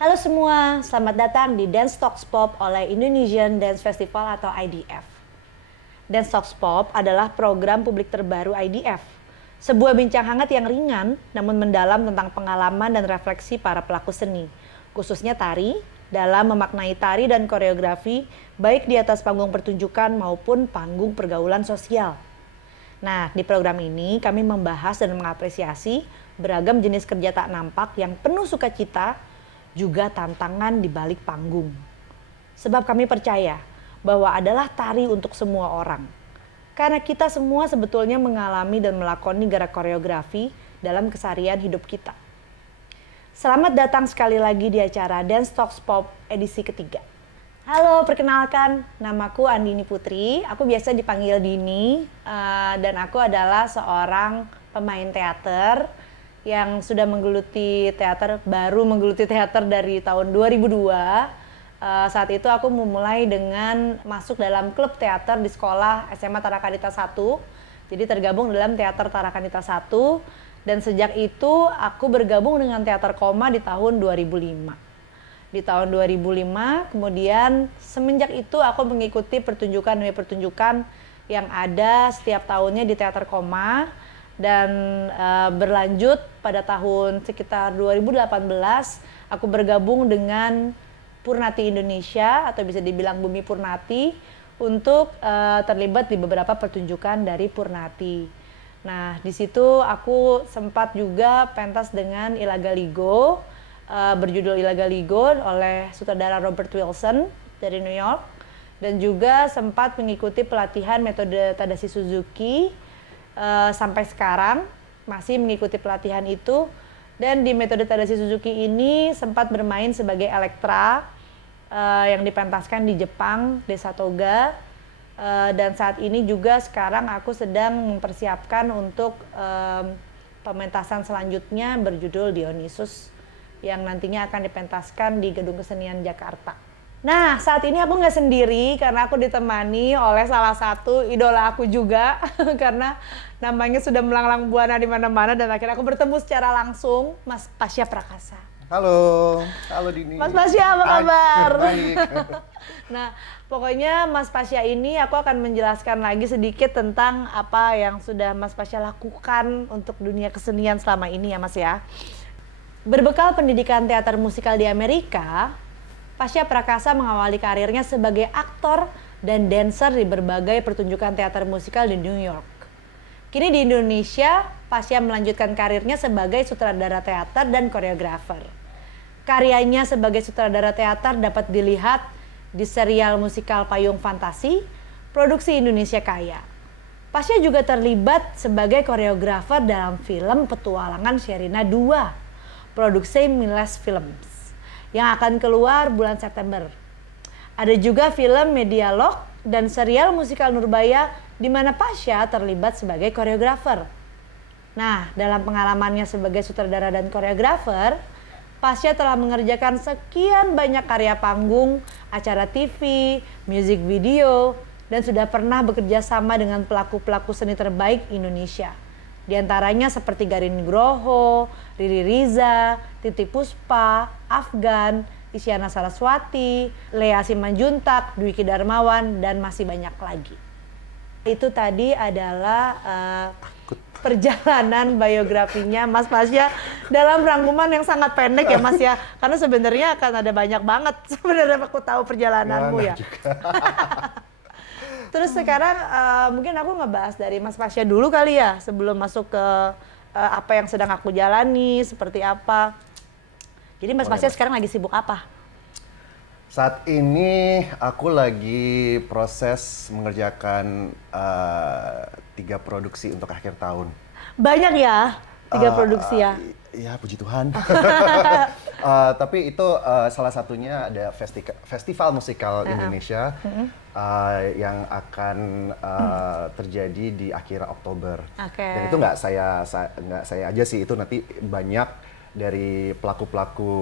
Halo semua, selamat datang di Dance Talks Pop oleh Indonesian Dance Festival atau IDF. Dance Talks Pop adalah program publik terbaru IDF. Sebuah bincang hangat yang ringan namun mendalam tentang pengalaman dan refleksi para pelaku seni, khususnya tari, dalam memaknai tari dan koreografi baik di atas panggung pertunjukan maupun panggung pergaulan sosial. Nah, di program ini kami membahas dan mengapresiasi beragam jenis kerja tak nampak yang penuh sukacita, juga tantangan di balik panggung. Sebab kami percaya bahwa adalah tari untuk semua orang. Karena kita semua sebetulnya mengalami dan melakoni gerak koreografi dalam keseharian hidup kita. Selamat datang sekali lagi di acara Dance Talks Pop edisi ketiga. Halo, perkenalkan, namaku Andini Putri. Aku biasa dipanggil Dini dan aku adalah seorang pemain teater yang sudah menggeluti teater dari tahun 2002. Saat itu aku memulai dengan masuk dalam klub teater di sekolah SMA Tarakanita 1. Jadi tergabung dalam teater Tarakanita 1 dan sejak itu aku bergabung dengan teater koma di tahun 2005. Di tahun 2005 kemudian semenjak itu aku mengikuti pertunjukan demi pertunjukan yang ada setiap tahunnya di teater koma. Dan berlanjut pada tahun sekitar 2018 aku bergabung dengan Purnati Indonesia atau bisa dibilang Bumi Purnati untuk terlibat di beberapa pertunjukan dari Purnati. Nah, di situ aku sempat juga pentas dengan Ilaga Ligo, berjudul Ilaga Ligo oleh sutradara Robert Wilson dari New York, dan juga sempat mengikuti pelatihan metode Tadashi Suzuki. Sampai sekarang masih mengikuti pelatihan itu, dan di metode Tadashi Suzuki ini sempat bermain sebagai Elektra yang dipentaskan di Jepang, Desa Toga, dan saat ini juga sekarang aku sedang mempersiapkan untuk pementasan selanjutnya berjudul Dionysus yang nantinya akan dipentaskan di Gedung Kesenian Jakarta. Nah, saat ini aku nggak sendiri karena aku ditemani oleh salah satu idola aku juga karena namanya sudah melanglang buana di mana-mana dan akhirnya aku bertemu secara langsung, Mas Pasya Prakasa. Halo Dini. Mas Pasya, apa kabar? Baik. Nah, pokoknya Mas Pasya ini aku akan menjelaskan lagi sedikit tentang apa yang sudah Mas Pasya lakukan untuk dunia kesenian selama ini ya Mas ya. Berbekal pendidikan teater musikal di Amerika, Pasya Prakasa mengawali karirnya sebagai aktor dan dancer di berbagai pertunjukan teater musikal di New York. Kini di Indonesia, Pasya melanjutkan karirnya sebagai sutradara teater dan koreografer. Karyanya sebagai sutradara teater dapat dilihat di serial musikal Payung Fantasi, produksi Indonesia Kaya. Pasya juga terlibat sebagai koreografer dalam film Petualangan Sherina 2, produksi Miles Films, yang akan keluar bulan September. Ada juga film Medialog dan serial musikal Nurbaya di mana Pasya terlibat sebagai koreografer. Nah, dalam pengalamannya sebagai sutradara dan koreografer, Pasya telah mengerjakan sekian banyak karya panggung, acara TV, music video, dan sudah pernah bekerja sama dengan pelaku-pelaku seni terbaik Indonesia. Di antaranya seperti Garin Nugroho, Riri Riza, Titi Puspa, Afgan, Isyana Saraswati, Lea Simanjuntak, Dwiki Darmawan, dan masih banyak lagi. Itu tadi adalah perjalanan biografinya Mas Pasya dalam rangkuman yang sangat pendek ya Mas ya. Karena sebenarnya akan ada banyak banget sebenarnya aku tahu perjalananmu ya. Terus sekarang mungkin aku ngebahas dari Mas Pasya dulu kali ya sebelum masuk ke apa yang sedang aku jalani, seperti apa. Jadi Mas Pasya sekarang lagi sibuk apa? Saat ini aku lagi proses mengerjakan 3 produksi untuk akhir tahun. Banyak ya, 3 produksi ya? Ya, puji Tuhan. Tapi itu salah satunya ada festival musikal Indonesia yang akan terjadi di akhir Oktober. Dan itu nggak saya aja sih, itu nanti banyak dari pelaku-pelaku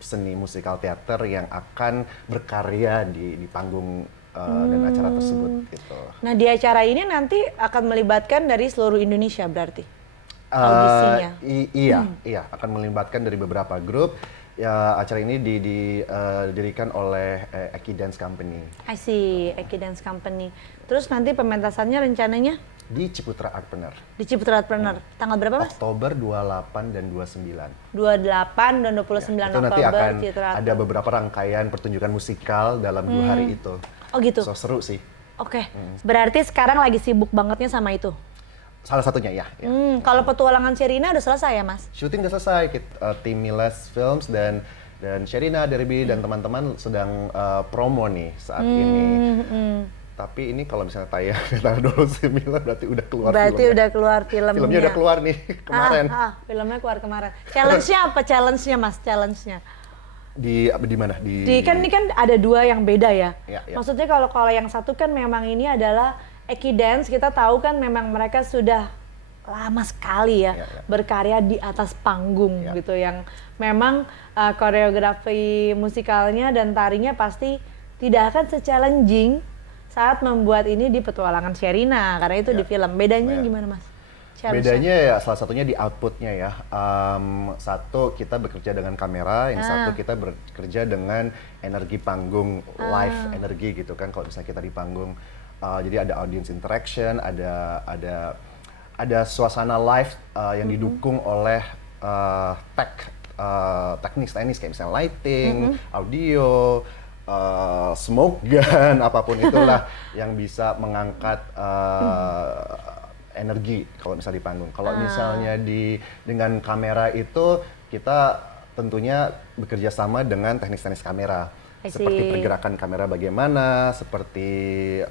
seni musikal teater yang akan berkarya di panggung dan acara tersebut gitu. Nah, di acara ini nanti akan melibatkan dari seluruh Indonesia berarti? audisinya. Iya, akan melibatkan dari beberapa grup. Ya, acara ini didirikan oleh Eki Dance Company I see, Eki Dance Company. Terus nanti pementasannya rencananya di Ciputra Artpreneur. di Ciputra Artpreneur. Tanggal berapa, Mas? Oktober 28 dan 29. 28 dan 29 Itu nanti Oktober akan Citra ada beberapa rangkaian pertunjukan musikal dalam 2 hari itu. Oh gitu. So seru sih. Oke. Berarti sekarang lagi sibuk bangetnya sama itu. Salah satunya ya. Kalau petualangan Sherina udah selesai ya, Mas? Syuting udah selesai, tim Miles Films dan Sherina, Derby dan teman-teman sedang promo nih saat ini. Tapi ini kalau misalnya tayang tanggal 29 berarti udah keluar Berarti filmnya. udah keluar filmnya. Filmnya udah keluar nih kemarin. Filmnya keluar kemarin. Challenge-nya apa challenge-nya, Mas? Challenge-nya? Di mana? Kan ini kan ada 2 yang beda ya. Ya. Maksudnya kalau yang satu kan memang ini adalah Eki Dance, kita tahu kan memang mereka sudah lama sekali ya, berkarya di atas panggung gitu, yang memang koreografi musikalnya dan tarinya pasti tidak akan se-challenging saat membuat ini di petualangan Sherina, karena itu di film. Bedanya gimana, Mas? Bedanya ya salah satunya di outputnya ya. Satu kita bekerja dengan kamera, yang satu kita bekerja dengan energi panggung, live energi gitu kan. Kalau misalnya kita di panggung, jadi ada audience interaction, ada suasana live yang didukung oleh teknis kayak misalnya lighting, audio, smoke gun, apapun itulah yang bisa mengangkat energi kalau misalnya di panggung. Kalau misalnya dengan kamera itu kita tentunya bekerja sama dengan teknis kamera. Seperti pergerakan kamera bagaimana, seperti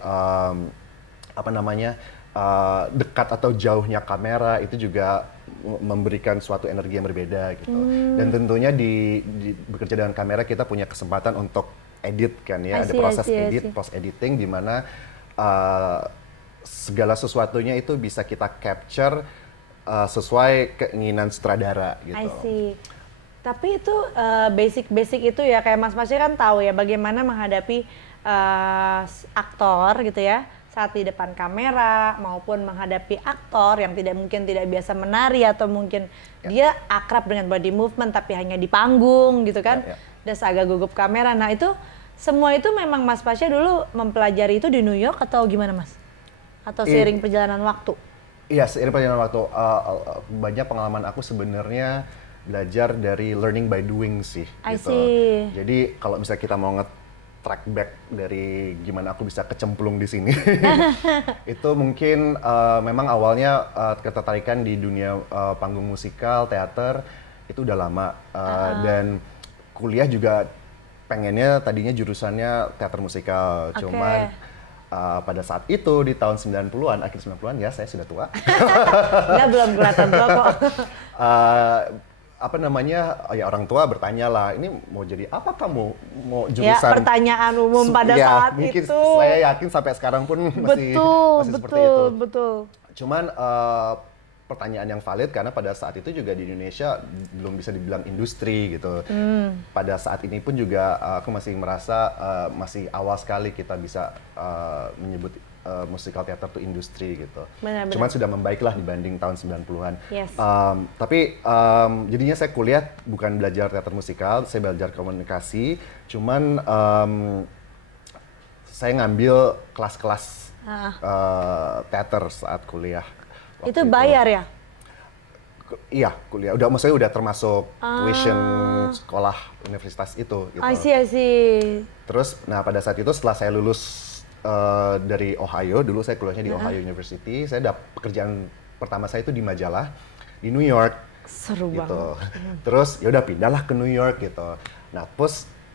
dekat atau jauhnya kamera itu juga memberikan suatu energi yang berbeda gitu. Dan tentunya bekerja dengan kamera kita punya kesempatan untuk edit kan ya, ada proses edit, post editing di mana segala sesuatunya itu bisa kita capture sesuai keinginan sutradara gitu. I see. Tapi itu basic itu ya, kayak Mas Masnya kan tahu ya bagaimana menghadapi aktor gitu ya saat di depan kamera, maupun menghadapi aktor yang mungkin tidak biasa menari, atau mungkin dia akrab dengan body movement tapi hanya di panggung gitu kan, dan agak gugup kamera. Nah itu semua itu memang Mas Pasya dulu mempelajari itu di New York atau gimana, Mas? Atau seiring perjalanan waktu? Iya, seiring perjalanan waktu. Banyak pengalaman aku sebenarnya belajar dari learning by doing sih. I gitu. see. Jadi kalau misalnya kita mau nge-track back dari gimana aku bisa kecemplung di sini, itu mungkin memang awalnya ketertarikan di dunia panggung musikal, teater, itu udah lama. Dan kuliah juga pengennya tadinya jurusannya teater musikal. Cuman pada saat itu di tahun 90-an, akhir 90-an ya saya sudah tua. Enggak, belum kelihatan tua kok. Ya orang tua bertanya lah, ini mau jadi apa kamu? Mau jurusan? Ya, pertanyaan umum pada saat mungkin itu. Saya yakin sampai sekarang pun masih seperti itu. Betul. Cuman pertanyaan yang valid karena pada saat itu juga di Indonesia belum bisa dibilang industri gitu. Pada saat ini pun juga aku masih merasa masih awal sekali kita bisa menyebut musikal teater itu industri gitu. Benar. Cuman sudah membaiklah dibanding tahun 90-an. Yes. Tapi jadinya saya kuliah bukan belajar teater musikal, saya belajar komunikasi. Cuman saya ngambil kelas-kelas teater saat kuliah. Itu bayar ya? Iya, kuliah. Maksudnya udah termasuk tuition sekolah universitas itu. Gitu. I see. Terus, pada saat itu setelah saya lulus dari Ohio, dulu saya kuliahnya di Ohio University, saya dapat pekerjaan pertama saya itu di majalah di New York. Seru gitu. banget. Terus ya udah pindahlah ke New York gitu. Nah,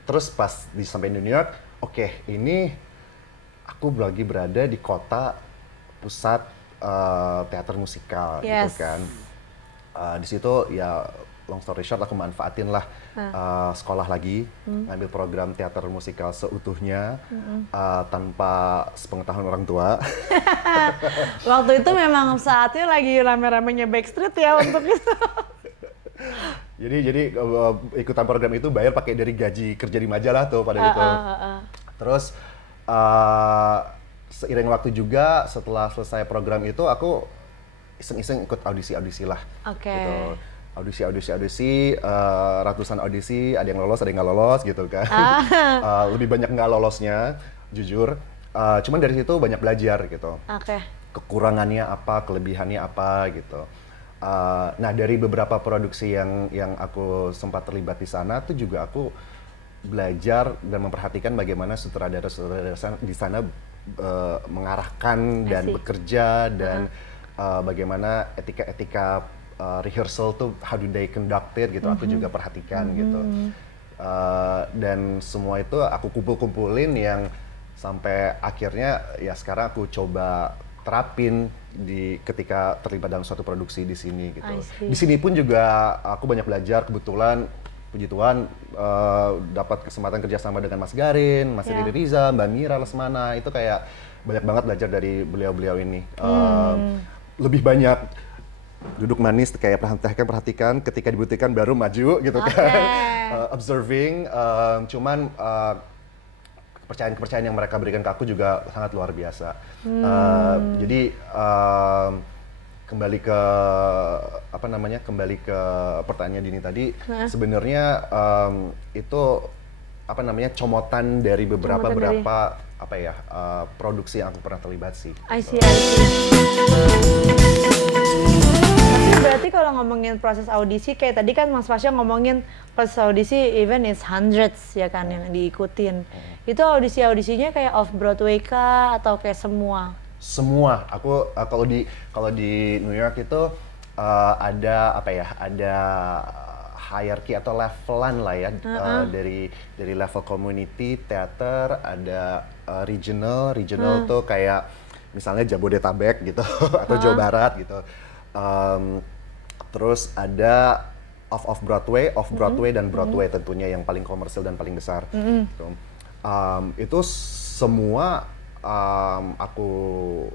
terus pas sampai di New York, oke, ini aku lagi berada di kota pusat teater musikal gitu kan. Di situ ya long story short aku manfaatin lah sekolah lagi, ngambil program teater musikal seutuhnya tanpa sepengetahuan orang tua. Waktu itu memang saatnya lagi rame-ramenya Backstreet ya untuk itu. Jadi ikutan program itu bayar pakai dari gaji kerja di majalah tuh pada itu. Terus seiring waktu juga setelah selesai program itu aku iseng-iseng ikut audisi lah. Oke. Gitu. Audisi, ratusan audisi, ada yang lolos, ada yang nggak lolos gitu kan. Lebih banyak nggak lolosnya, jujur. Cuman dari situ banyak belajar gitu. Oke. Kekurangannya apa, kelebihannya apa gitu. Nah dari beberapa produksi yang aku sempat terlibat di sana tuh juga aku belajar dan memperhatikan bagaimana sutradara-sutradara di sana mengarahkan dan bekerja dan bagaimana etika-etika rehearsal tuh how do they conduct it gitu. Aku juga perhatikan gitu. Dan semua itu aku kumpulin yang sampai akhirnya ya sekarang aku coba terapin ketika terlibat dalam suatu produksi di sini gitu. Di sini pun juga aku banyak belajar, kebetulan puji Tuhan dapat kesempatan kerjasama dengan Mas Garin, Mas Riri Riza, Mbak Mira Lesmana, itu kayak banyak banget belajar dari beliau-beliau ini. Lebih banyak duduk manis kayak perhatikan, ketika dibutuhkan baru maju gitu kan. Observing, cuman kepercayaan yang mereka berikan ke aku juga sangat luar biasa. Jadi kembali ke pertanyaan Dini tadi, sebenarnya itu comotan dari beberapa produksi yang aku pernah terlibat sih. I see. Berarti kalau ngomongin proses audisi, kayak tadi kan Mas Fasya ngomongin proses audisi even is hundreds ya kan yang diikutin. Itu audisinya kayak off Broadway kah atau kayak semua? Semua. Aku kalau di New York itu ada hierarchy atau levelan lah ya, dari level community, theater, ada regional tuh kayak misalnya Jabodetabek gitu atau Jawa Barat gitu. Terus ada off Broadway dan Broadway tentunya yang paling komersil dan paling besar. Gitu. Itu semua aku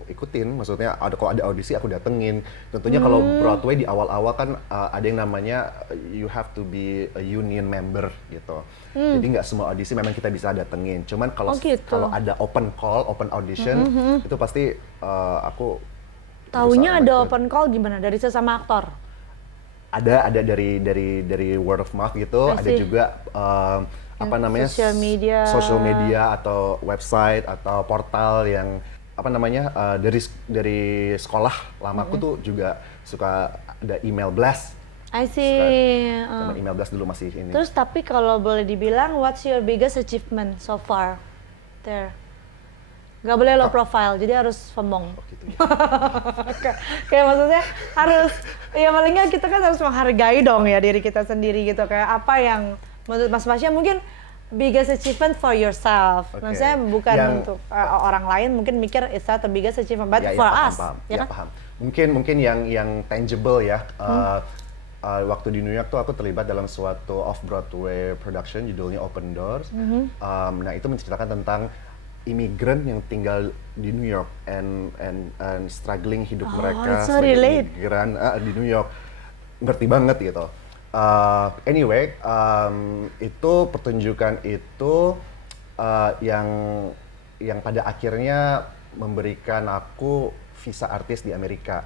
ikutin, maksudnya kalau ada audisi aku datengin. Tentunya kalau Broadway di awal-awal kan ada yang namanya you have to be a union member gitu. Jadi nggak semua audisi memang kita bisa datengin. Cuman kalau ada open call, open audition itu pasti aku taunya ada open call gimana? Dari sesama aktor? Ada dari word of mouth gitu, ada juga social media atau website atau portal yang dari sekolah lamaku tuh juga suka ada email blast. I see. Teman email blast dulu masih ini. Terus tapi kalau boleh dibilang, what's your biggest achievement so far there? Gak boleh low profile, jadi harus sombong. Gitu ya. Kayak maksudnya harus, ya paling nggak kita kan harus menghargai dong ya diri kita sendiri gitu. Kayak apa yang menurut Mas Fasya mungkin biggest achievement for yourself. Maksudnya bukan untuk orang lain, mungkin mikir it's not the biggest achievement, but for us. Paham. Mungkin yang tangible ya. Waktu di New York tuh aku terlibat dalam suatu off-Broadway production judulnya Open Doors. Nah itu menceritakan tentang imigran yang tinggal di New York and struggling hidup mereka sebagai imigran di New York. Ngerti banget gitu. Anyway, itu pertunjukan itu yang pada akhirnya memberikan aku visa artis di Amerika.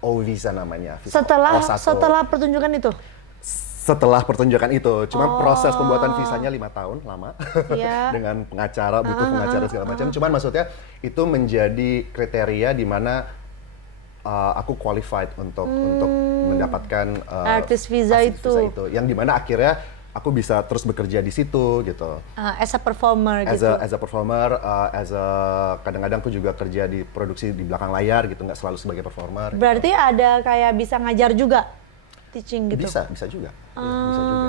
O-Visa namanya. Visa setelah pertunjukan itu? Setelah pertunjukan itu, cuma proses pembuatan visanya 5 tahun, lama. Dengan pengacara, butuh pengacara segala macam. Cuman maksudnya itu menjadi kriteria di mana aku qualified untuk mendapatkan artist visa itu. Yang dimana akhirnya aku bisa terus bekerja di situ gitu. As a performer gitu. As a performer, kadang-kadang aku juga kerja di produksi di belakang layar gitu, nggak selalu sebagai performer. Berarti gitu. Ada kayak bisa ngajar juga, teaching gitu. Bisa juga. Bisa juga.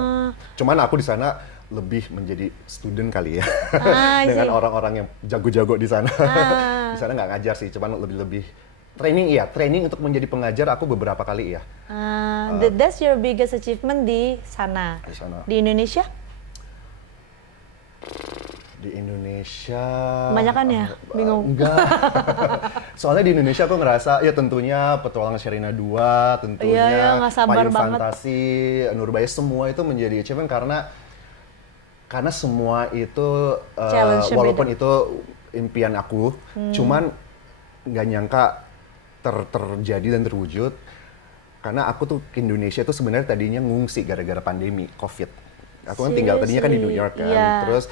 Cuman aku di sana lebih menjadi student kali ya. Dengan orang-orang yang jago-jago di sana. Di sana nggak ngajar sih, cuman lebih training untuk menjadi pengajar aku beberapa kali ya. That's your biggest achievement di sana. Di Indonesia? Di Indonesia kebanyakan ya? Bingung. Enggak. Soalnya di Indonesia aku ngerasa ya tentunya Petualangan Sherina 2, tentunya Payung Fantasi, Nurbaya, semua itu menjadi achievement karena semua itu walaupun itu impian aku, cuman nggak nyangka terjadi dan terwujud karena aku tuh ke Indonesia tuh sebenarnya tadinya ngungsi gara-gara pandemi COVID. Aku kan tinggal tadinya kan di New York kan, Iya. terus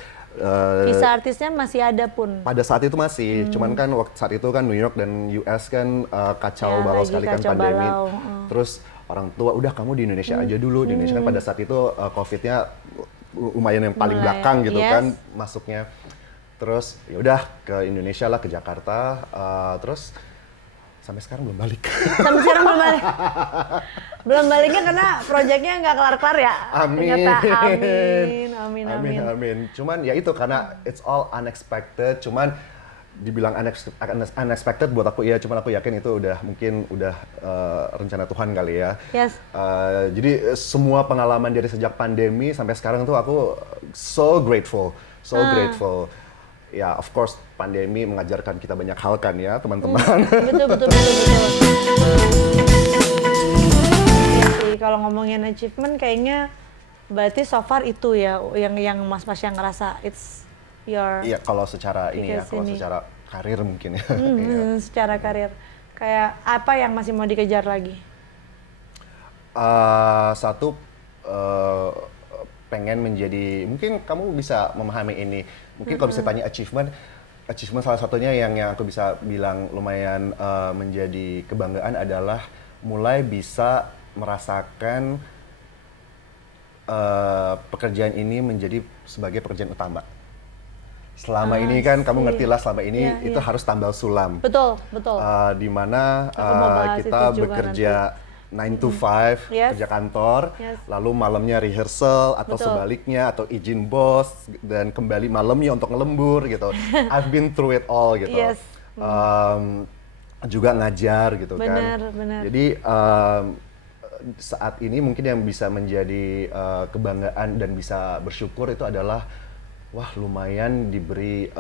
Visa artisnya masih ada pun. pada saat itu masih, cuman kan waktu saat itu kan New York dan US kan kacau Ya, balau lagi sekali kan kacau pandemi. balau, Terus orang tua udah kamu di Indonesia aja dulu. Di Indonesia kan pada saat itu COVID-nya lumayan yang paling Mulai, belakang gitu yes. kan masuknya. Terus ya udah ke Indonesia lah, ke Jakarta. Terus sampai sekarang belum balik. Sampai sekarang belum balik. Belum baliknya karena proyeknya nggak kelar-kelar ya. Amin. Ternyata amin. Cuman ya itu karena it's all unexpected. Cuman dibilang unexpected buat aku ya. Cuman aku yakin itu mungkin udah rencana Tuhan kali ya. Yes. Jadi semua pengalaman dari sejak pandemi sampai sekarang tuh aku so grateful. Ya, of course pandemi mengajarkan kita banyak hal kan ya, teman-teman. Betul. Iya sih, kalau ngomongin achievement kayaknya berarti so far itu ya yang Mas yang ngerasa it's your Iya, kalau secara ini ya, biggest kalau ini. secara karir mungkin ya. Iya. Secara karir. Kayak apa yang masih mau dikejar lagi? Satu pengen menjadi, mungkin kamu bisa memahami ini. Mungkin kalau bisa tanya achievement salah satunya yang aku bisa bilang lumayan menjadi kebanggaan adalah mulai bisa merasakan pekerjaan ini menjadi sebagai pekerjaan utama. Selama ini kan kamu ngerti lah, selama ini Iya, itu iya. harus tambal sulam. Betul. Di mana Aku mau bahas kita itu juga bekerja 9 to 5, Yes. kerja kantor, Yes. lalu malamnya rehearsal atau Betul. sebaliknya, atau izin bos, dan kembali malamnya untuk ngelembur gitu. I've been through it all gitu. Yes. Juga ngajar gitu kan. Benar. Jadi saat ini mungkin yang bisa menjadi kebanggaan dan bisa bersyukur itu adalah wah lumayan diberi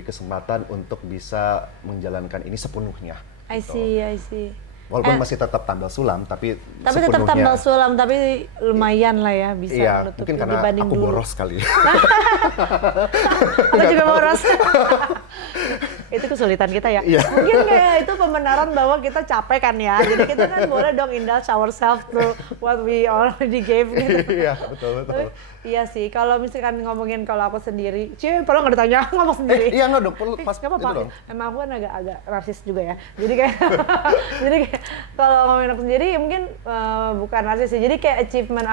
kesempatan untuk bisa menjalankan ini sepenuhnya. I gitu. see. Walaupun masih tetap tambal sulam, tapi Tapi tetap sepenuhnya. tambal sulam, tapi lumayan lah ya bisa Iya, nutupi mungkin karena dibanding aku dulu. boros kali. Aku juga boros. Itu kesulitan kita ya. Iya. Mungkin kayak itu pembenaran bahwa kita capek kan ya. Jadi kita kan boleh dong indulge ourselves through what we already gave gitu. Iya, betul. Tapi, iya sih, kalau misalkan ngomongin kalau aku sendiri, padahal nggak ditanya, aku ngomong sendiri. Iya nggak dong, perlu pas Nggak apa-apa. itu dong. Emang aku kan agak narsis juga ya. Jadi kayak, kalau ngomongin aku sendiri mungkin bukan narsis sih. Jadi kayak achievement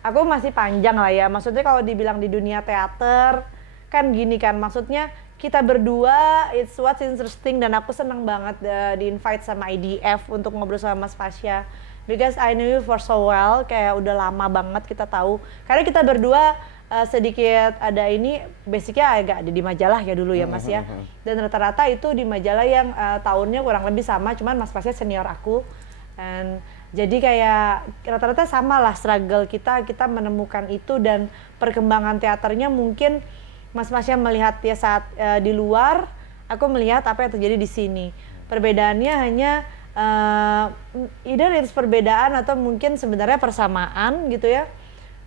aku masih panjang lah ya. Maksudnya kalau dibilang di dunia teater, kan gini kan, maksudnya kita berdua, it's what's interesting dan aku senang banget di-invite sama IDF untuk ngobrol sama Mas Fasya. Because I knew you for so well, kayak udah lama banget kita tahu. Karena kita berdua sedikit ada ini, basicnya agak ada di majalah ya dulu ya Mas ya. Dan rata-rata itu di majalah yang tahunnya kurang lebih sama, cuman Mas Fasya senior aku. Dan jadi kayak rata-rata sama lah struggle kita menemukan itu dan perkembangan teaternya mungkin Mas Fasya melihat ya saat di luar, aku melihat apa yang terjadi di sini. Perbedaannya hanya either it's perbedaan atau mungkin sebenarnya persamaan gitu ya.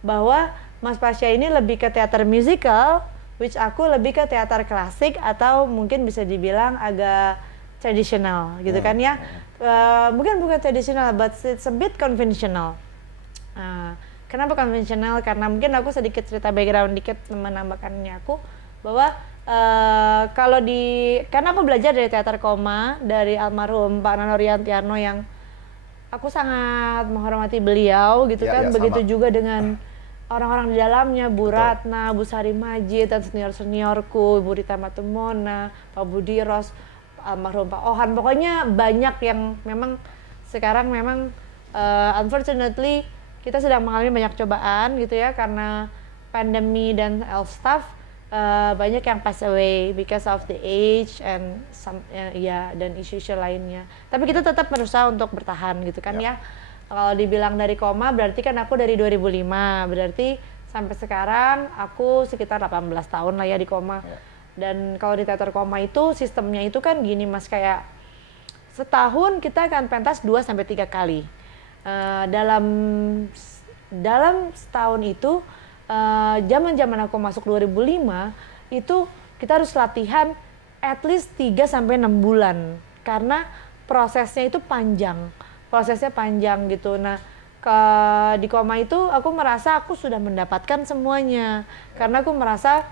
Bahwa Mas Fasya ini lebih ke teater musical, which aku lebih ke teater klasik atau mungkin bisa dibilang agak tradisional gitu kan ya. Mungkin bukan tradisional, but it's a bit conventional. Kenapa konvensional? Karena mungkin aku sedikit cerita background dikit menambahkannya aku bahwa karena aku belajar dari teater koma dari almarhum Pak Nano Riantiano yang aku sangat menghormati beliau gitu kan. Begitu juga dengan orang-orang di dalamnya, Bu Ratna, Bu Sari Majid dan senior-seniorku, Bu Rita Matumona, Pak Budi Ros, almarhum Pak Ohan. Pokoknya banyak yang memang sekarang memang unfortunately kita sedang mengalami banyak cobaan gitu ya karena pandemi dan health stuff, banyak yang pass away because of the age and dan isu-isu lainnya. Tapi kita tetap berusaha untuk bertahan gitu kan ya. Kalau dibilang dari koma berarti kan aku dari 2005, berarti sampai sekarang aku sekitar 18 tahun lah ya di koma. Dan kalau di teater koma itu sistemnya itu kan gini Mas, kayak setahun kita akan pentas 2-3 kali. Dalam setahun itu zaman aku masuk 2005 itu kita harus latihan at least 3-6 bulan karena prosesnya itu panjang. Prosesnya panjang gitu. Nah, di Koma itu aku merasa aku sudah mendapatkan semuanya. Karena aku merasa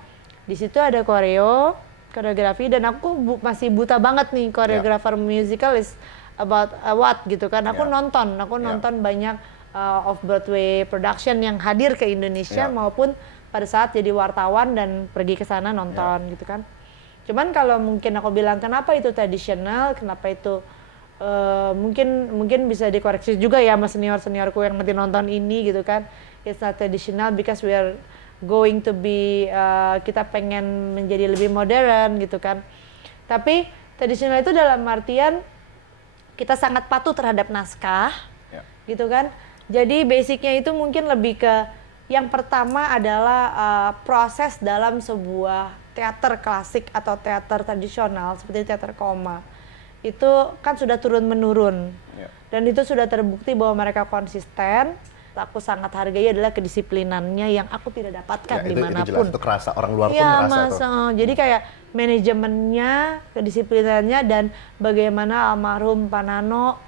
di situ ada koreografi dan aku masih buta banget nih koreografer musical is about what gitu kan. Aku nonton banyak off-Broadway production yang hadir ke Indonesia maupun pada saat jadi wartawan dan pergi ke sana nonton gitu kan. Cuman kalau mungkin aku bilang kenapa itu tradisional, kenapa itu mungkin bisa dikoreksi juga ya sama seniorku yang nanti nonton ini gitu kan. It's not traditional because we are going to be kita pengen menjadi lebih modern gitu kan. Tapi tradisional itu dalam artian kita sangat patuh terhadap naskah gitu kan. Jadi basicnya itu mungkin lebih ke yang pertama adalah proses dalam sebuah teater klasik atau teater tradisional seperti teater Koma. Itu kan sudah turun-menurun. Dan itu sudah terbukti bahwa mereka konsisten. Aku sangat hargai adalah kedisiplinannya yang aku tidak dapatkan dimanapun. Itu jelas, itu kerasa, orang luar pun merasa itu. Jadi kayak manajemennya, kedisiplinannya, dan bagaimana almarhum Pak Nano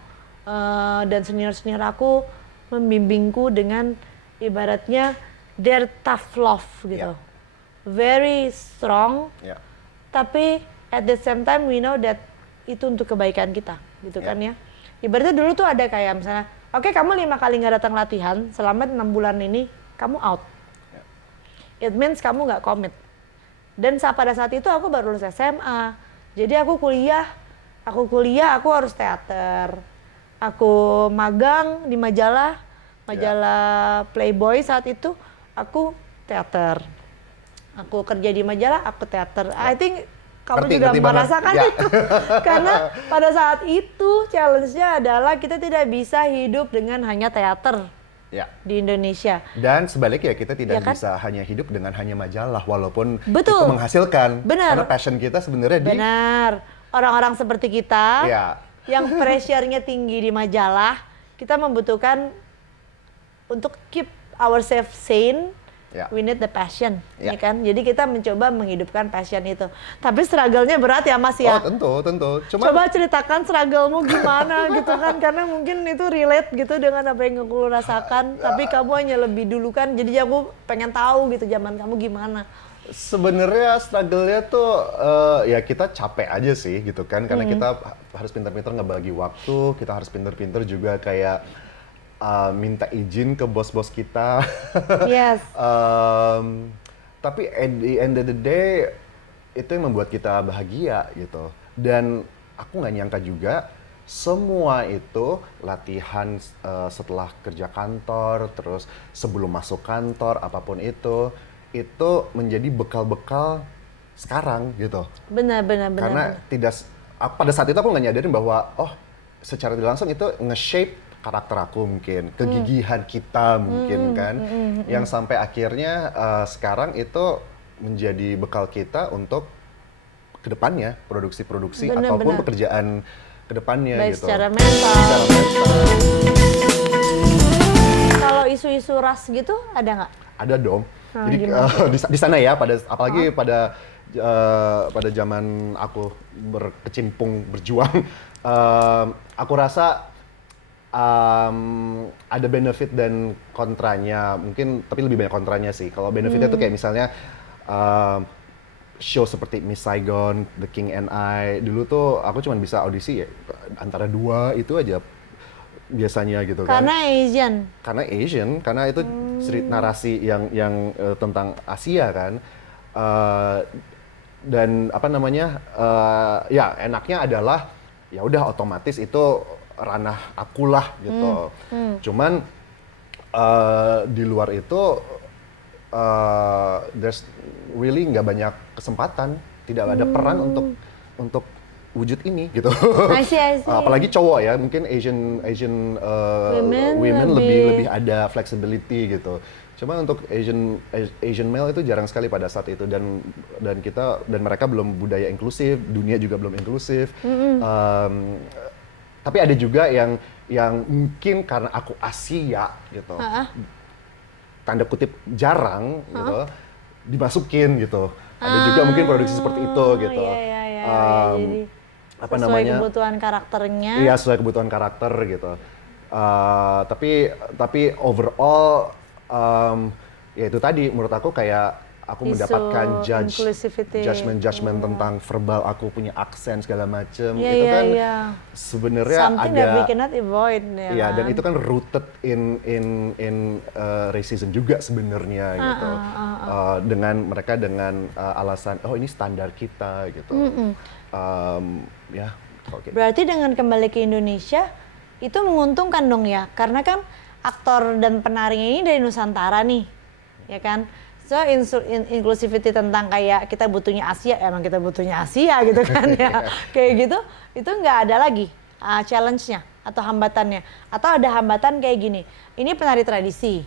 dan senior-senior aku membimbingku dengan ibaratnya their tough love gitu. Very strong, tapi at the same time we know that itu untuk kebaikan kita gitu kan ya. Ibaratnya dulu tuh ada kayak misalnya, oke, kamu 5 kali nggak datang latihan selama 6 bulan ini, kamu out. It means kamu nggak komit. Dan pada saat itu aku baru lulus SMA, jadi aku kuliah aku harus teater. Aku magang di majalah Playboy saat itu, aku teater. Aku kerja di majalah, aku teater. I think kamu juga merasakan itu. Karena pada saat itu challenge-nya adalah kita tidak bisa hidup dengan hanya teater di Indonesia. Dan sebaliknya kita tidak bisa hanya hidup dengan hanya majalah walaupun itu menghasilkan. Karena passion kita sebenarnya di orang-orang seperti kita yang pressure-nya tinggi di majalah, kita membutuhkan untuk keep ourselves sane. We need the passion, ya kan? Jadi kita mencoba menghidupkan passion itu. Tapi struggle-nya berat ya Mas ya? Oh tentu. Coba ceritakan struggle-mu gimana gitu kan? Karena mungkin itu relate gitu dengan apa yang aku rasakan. Tapi kamu hanya lebih dulu kan, jadi aku pengen tahu gitu zaman kamu gimana. Sebenarnya struggle-nya tuh ya kita capek aja sih gitu kan. Karena kita harus pintar-pintar ngebagi waktu, kita harus pintar-pintar juga kayak minta izin ke bos-bos kita. Tapi at the end of the day itu yang membuat kita bahagia gitu. Dan aku nggak nyangka juga semua itu latihan setelah kerja kantor, terus sebelum masuk kantor apapun itu menjadi bekal-bekal sekarang gitu. Benar. Karena pada saat itu aku nggak nyadarin bahwa secara tidak langsung itu nge-shape karakter aku mungkin, kegigihan kita mungkin kan, yang sampai akhirnya sekarang itu menjadi bekal kita untuk kedepannya, produksi-produksi ataupun pekerjaan kedepannya baik gitu. Secara mental. Kalau isu-isu ras gitu ada nggak? Ada dong. Jadi di sana ya, apalagi pada zaman aku berkecimpung berjuang, aku rasa ada benefit dan kontranya, mungkin tapi lebih banyak kontranya sih. Kalau benefitnya tuh kayak misalnya show seperti Miss Saigon, The King and I, dulu tuh aku cuma bisa audisi antara 2 itu aja biasanya gitu kan. Karena Asian, karena itu narasi yang tentang Asia kan. Dan apa namanya, ya enaknya adalah ya udah otomatis itu ranah akulah gitu. Cuman di luar itu there's really nggak banyak kesempatan, tidak ada peran untuk wujud ini gitu. I see. Apalagi cowok ya, mungkin Asian women lebih ada flexibility gitu. Cuma untuk Asian male itu jarang sekali pada saat itu, dan mereka belum budaya inklusif, dunia juga belum inklusif. Tapi ada juga yang mungkin karena aku Asia gitu, tanda kutip jarang gitu, dimasukin gitu. Ada juga mungkin produksi seperti itu gitu. apa sesuai namanya, kebutuhan karakternya. iya sesuai kebutuhan karakter gitu. Tapi overall ya itu tadi menurut aku kayak aku Isu mendapatkan inclusivity. judgment tentang verbal aku punya aksen segala macem. Iya, Itu iya, kan iya. sebenarnya Something that we ada, cannot avoid, ya iya, kan? dan itu kan rooted in racism juga sebenarnya gitu. Dengan mereka dengan alasan oh ini standar kita gitu. Ya, oke. Berarti dengan kembali ke Indonesia itu menguntungkan dong ya, karena kan aktor dan penarinya ini dari Nusantara nih, ya kan? So inclusivity tentang kayak kita butuhnya Asia, emang kita butuhnya Asia gitu kan ya, kayak gitu, itu nggak ada lagi challenge-nya atau hambatannya, atau ada hambatan kayak gini, ini penari tradisi,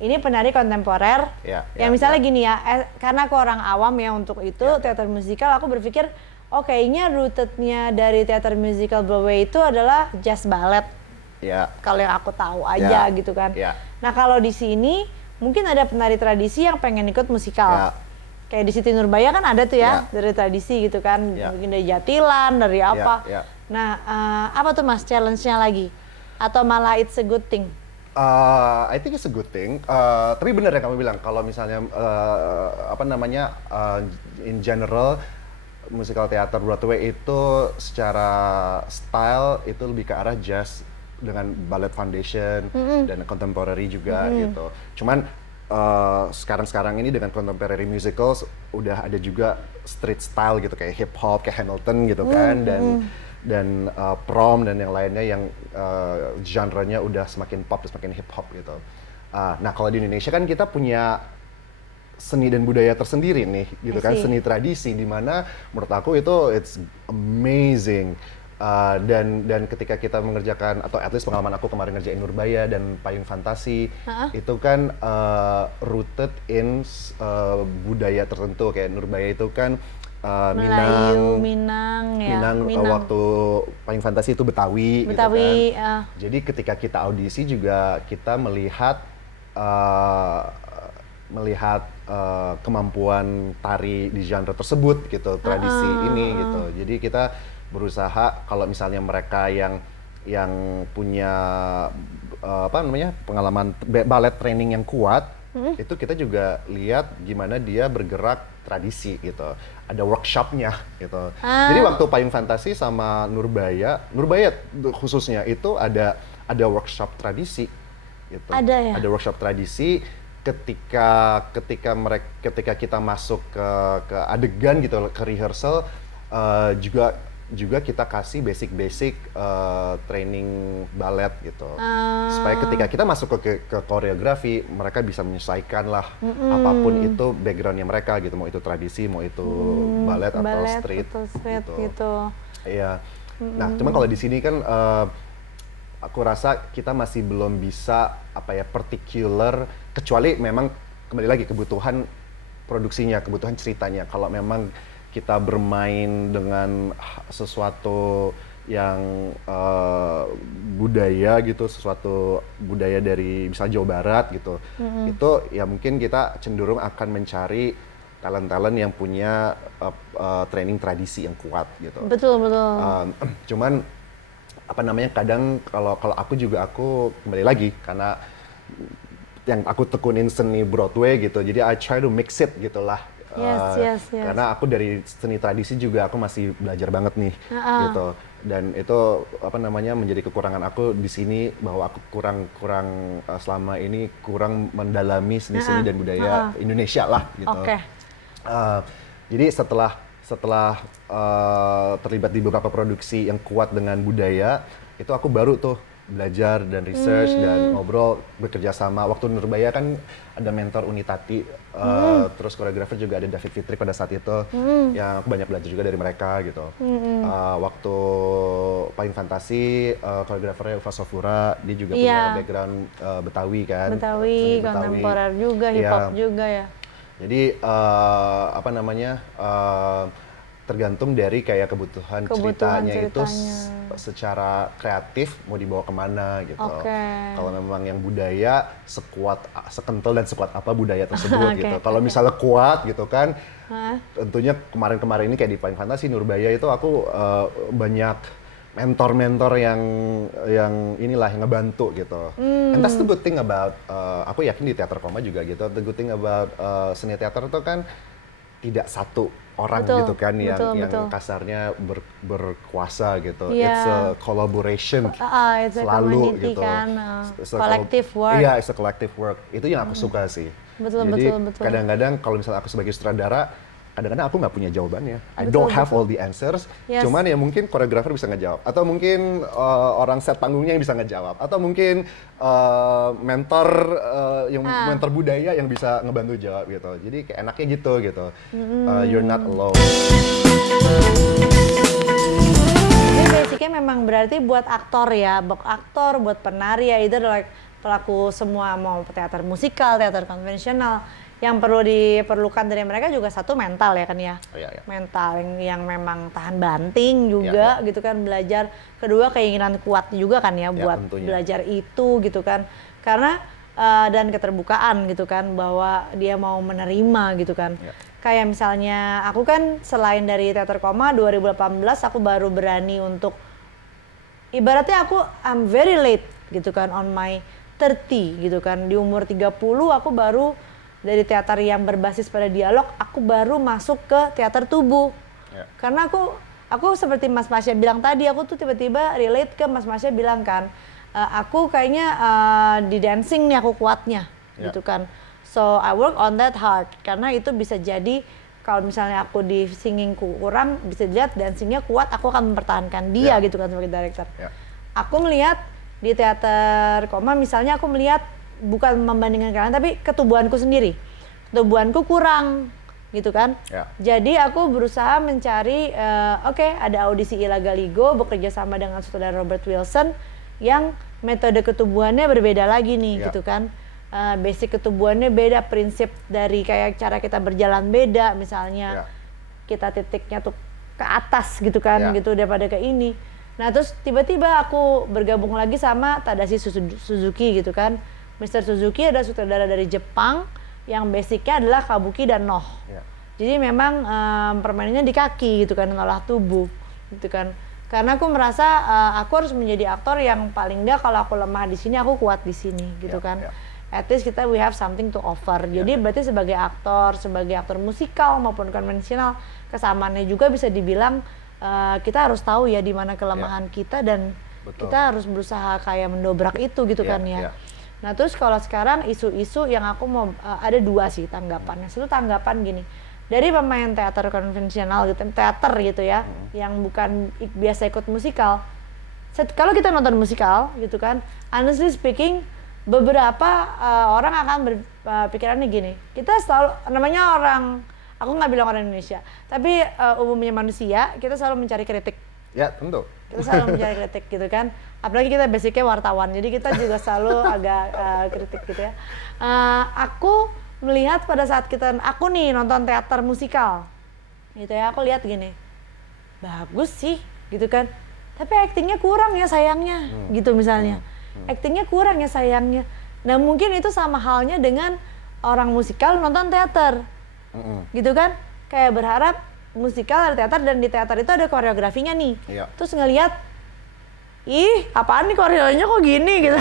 ini penari kontemporer, yang misalnya gini ya, karena aku orang awam ya untuk itu teater musikal, aku berpikir oh kayaknya rootednya dari teater musikal Broadway itu adalah jazz ballet. Kalau yang aku tahu aja gitu kan. Nah kalau di sini mungkin ada penari tradisi yang pengen ikut musikal. Kayak di Siti Nurbaya kan ada tuh ya dari tradisi gitu kan. Mungkin dari Jatilan, dari apa. Nah apa tuh Mas challenge-nya lagi? Atau malah it's a good thing? I think it's a good thing. Tapi benar yang kamu bilang kalau misalnya apa namanya in general musikal teater Broadway itu secara style itu lebih ke arah jazz dengan ballet foundation dan contemporary juga gitu. Cuman sekarang-sekarang ini dengan contemporary musicals udah ada juga street style gitu kayak hip hop kayak Hamilton gitu kan dan prom dan yang lainnya yang genre-nya udah semakin pop dan semakin hip hop gitu. Nah kalau di Indonesia kan kita punya seni dan budaya tersendiri nih gitu kan, seni tradisi di mana menurut aku itu it's amazing. Dan ketika kita mengerjakan atau at least pengalaman aku kemarin ngerjain Nurbaya dan Payung Fantasi itu kan rooted in budaya tertentu kayak Nurbaya itu kan Melayu, Minang, Minang. waktu Payung Fantasi itu Betawi gitu kan. Jadi ketika kita audisi juga kita melihat kemampuan tari di genre tersebut gitu, tradisi ini gitu. Jadi kita berusaha kalau misalnya mereka yang punya apa namanya pengalaman ballet training yang kuat, itu kita juga lihat gimana dia bergerak tradisi gitu. Ada workshopnya gitu. Jadi waktu Payung Fantasi sama Nurbaya khususnya itu ada workshop tradisi gitu. Ada ya? Ada workshop tradisi ketika kita masuk ke adegan gitu ke rehearsal juga kita kasih basic training ballet gitu supaya ketika kita masuk ke koreografi mereka bisa menyesuaikan lah apapun itu backgroundnya mereka gitu, mau itu tradisi mau itu ballet atau street gitu. Iya. Nah cuman kalau di sini kan aku rasa kita masih belum bisa particular kecuali memang kembali lagi kebutuhan produksinya, kebutuhan ceritanya. Kalau memang kita bermain dengan sesuatu yang budaya gitu, sesuatu budaya dari misalnya Jawa Barat gitu, itu ya mungkin kita cenderung akan mencari talent-talent yang punya training tradisi yang kuat gitu. Betul. Cuman apa namanya kadang kalau aku kembali lagi karena yang aku tekunin seni Broadway gitu, jadi I try to mix it gitulah. Yes. Karena aku dari seni tradisi juga aku masih belajar banget nih gitu, dan itu apa namanya menjadi kekurangan aku di sini bahwa aku kurang selama ini kurang mendalami seni-seni dan budaya Indonesia lah gitu. Jadi setelah terlibat di beberapa produksi yang kuat dengan budaya, itu aku baru tuh belajar dan research dan ngobrol bekerja sama. Waktu Nurbaya kan ada mentor Unitati, terus koreografer juga ada David Fitri pada saat itu, yang aku banyak belajar juga dari mereka gitu. Waktu Payung Fantasi, koreografernya Ufa Sofura, dia juga punya background Betawi kan. Betawi, kontemporer juga, hip hop juga ya. Jadi apa namanya tergantung dari kayak kebutuhan ceritanya itu secara kreatif mau dibawa kemana gitu. Kalau memang yang budaya sekental dan sekuat apa budaya tersebut gitu. Kalau misalnya kuat gitu kan, tentunya kemarin-kemarin ini kayak di Final Fantasy Nurbaya itu aku banyak mentor-mentor yang inilah yang ngebantu gitu. And that's the good thing about aku yakin di teater koma juga gitu. The good thing about seni teater itu kan tidak satu orang gitu kan yang kasarnya berkuasa gitu. It's a collaboration it's selalu a gitu. Kan, collective work. Iya, it's a collective work. Itu yang aku suka sih. Jadi kadang-kadang kalau misalnya aku sebagai sutradara, kadang-kadang aku nggak punya jawabannya. I don't have all the answers. Cuman ya mungkin koreografer bisa ngejawab, atau mungkin orang set panggungnya yang bisa ngejawab, atau mungkin mentor mentor budaya yang bisa ngebantu jawab gitu. Jadi kayak enaknya gitu. You're not alone. Ini basicnya memang berarti buat aktor ya, buat penari ya, either like pelaku semua mau teater musikal, teater konvensional. Yang perlu diperlukan dari mereka juga satu mental ya kan ya, mental yang memang tahan banting juga gitu kan, belajar. Kedua keinginan kuat juga kan ya buat belajar itu gitu kan, karena dan keterbukaan gitu kan bahwa dia mau menerima gitu kan. Kayak misalnya aku kan selain dari teater koma 2018 aku baru berani untuk ibaratnya I'm very late gitu kan, on my 30 gitu kan, di umur 30 aku baru dari teater yang berbasis pada dialog, aku baru masuk ke teater tubuh. Karena aku seperti Mas Masya bilang tadi, aku tuh tiba-tiba relate ke Mas Masya bilang kan, aku kayaknya di dancing nih aku kuatnya, gitu kan. So I work on that hard, karena itu bisa jadi kalau misalnya aku di singing kurang, bisa dilihat dancingnya kuat, aku akan mempertahankan dia gitu kan sebagai director. Aku melihat di teater koma misalnya, aku melihat bukan membandingkan kalian, tapi ketubuhanku sendiri. Ketubuhanku kurang, gitu kan. Jadi aku berusaha mencari, ada audisi Ila Galigo, bekerja sama dengan sutradara Robert Wilson, yang metode ketubuhannya berbeda lagi nih, gitu kan. Basic ketubuhannya beda, prinsip dari kayak cara kita berjalan beda, misalnya kita titiknya tuh ke atas gitu kan, gitu daripada ke ini. Nah terus tiba-tiba aku bergabung lagi sama Tadashi Suzuki gitu kan. Mr. Suzuki adalah sutradara dari Jepang yang basicnya adalah kabuki dan noh. Jadi memang permainannya di kaki gitu kan, olah tubuh gitu kan. Karena aku merasa aku harus menjadi aktor yang paling enggak kalau aku lemah di sini aku kuat di sini gitu kan. At least we have something to offer. Jadi berarti sebagai aktor musikal maupun konvensional, kesamaannya juga bisa dibilang kita harus tahu ya di mana kelemahan kita, dan kita harus berusaha kayak mendobrak itu gitu kan ya. Nah terus kalau sekarang isu-isu yang aku mau ada dua sih tanggapannya. Satu tanggapan gini, dari pemain teater konvensional gitu, teater gitu ya, yang bukan biasa ikut musikal. Kalau kita nonton musikal gitu kan, honestly speaking, beberapa orang akan berpikirannya gini, kita selalu, namanya orang, aku nggak bilang orang Indonesia, tapi umumnya manusia, kita selalu mencari kritik. Ya tentu. Kita selalu mencari kritik gitu kan, apalagi kita basicnya wartawan, jadi kita juga selalu agak kritik gitu ya. Aku melihat pada saat aku nih nonton teater musikal gitu ya, aku lihat gini, bagus sih gitu kan, tapi aktingnya kurang ya sayangnya gitu misalnya. Aktingnya kurang ya sayangnya. Nah mungkin itu sama halnya dengan orang musikal nonton teater gitu kan, kayak berharap musikal ada teater dan di teater itu ada koreografinya nih. Terus ngelihat, ih apaan nih koreonya kok gini gitu.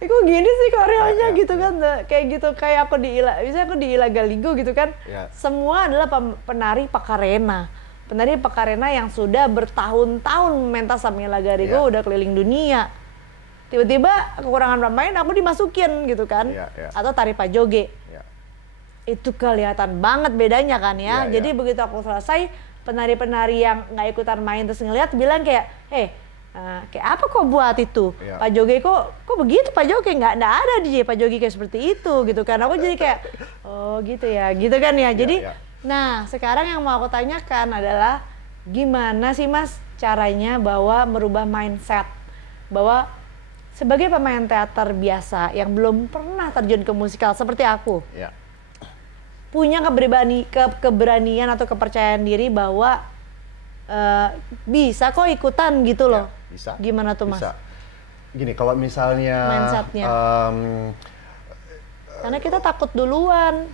Kok gini sih koreonya gitu kan, kayak gitu. Kayak aku misalnya aku di Ila Galigo gitu kan, semua adalah penari Pakarena. Penari Pakarena yang sudah bertahun-tahun mentas sama Ila Galigo, udah keliling dunia. Tiba-tiba kekurangan pemain aku dimasukin gitu kan, atau tari pajoge. Itu kelihatan banget bedanya kan ya. Jadi begitu aku selesai, penari-penari yang nggak ikutan main terus ngeliat bilang kayak, kayak apa kok buat itu? Pak Joge kok begitu Pak Joge, nggak ada di Pak Joge kayak seperti itu gitu kan. Aku jadi kayak, oh gitu ya, gitu kan ya. Jadi, nah sekarang yang mau aku tanyakan adalah gimana sih Mas caranya bahwa merubah mindset, bahwa sebagai pemain teater biasa yang belum pernah terjun ke musikal seperti aku, punya keberanian atau kepercayaan diri bahwa bisa kok ikutan gitu loh. Ya, bisa. Gimana tuh Mas? Bisa. Gini, kalau misalnya Mindsetnya. Karena kita takut duluan.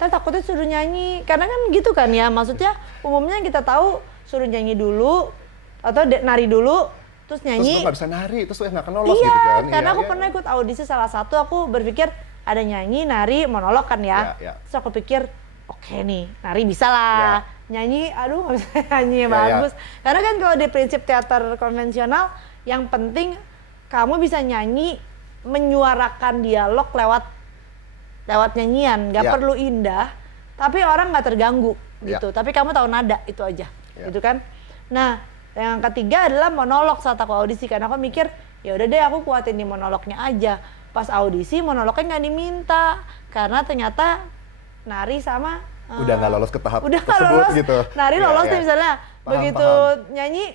Takutnya suruh nyanyi. Karena kan gitu kan ya, maksudnya umumnya kita tahu suruh nyanyi dulu atau nari dulu terus nyanyi. Terus gue gak bisa nari, terus gue gak akan lolos iya, gitu kan. Karena aku pernah ikut audisi salah satu, aku berpikir ada nyanyi, nari, monolog kan ya. Terus aku pikir, oke nih, nari bisa lah. Nyanyi, aduh gak bisa nyanyi, bagus. Karena kan kalau di prinsip teater konvensional, yang penting kamu bisa nyanyi, menyuarakan dialog lewat nyanyian. Gak perlu indah, tapi orang gak terganggu gitu. Tapi kamu tahu nada, itu aja. Gitu kan. Nah, yang ketiga adalah monolog saat aku audisi, karena aku mikir ya udah deh aku kuatin di monolognya aja. Pas audisi monolognya nggak diminta karena ternyata nari sama udah nggak lolos ke tahap udah tersebut lolos, gitu. Nari lolos nih misalnya, begitu paham. nyanyi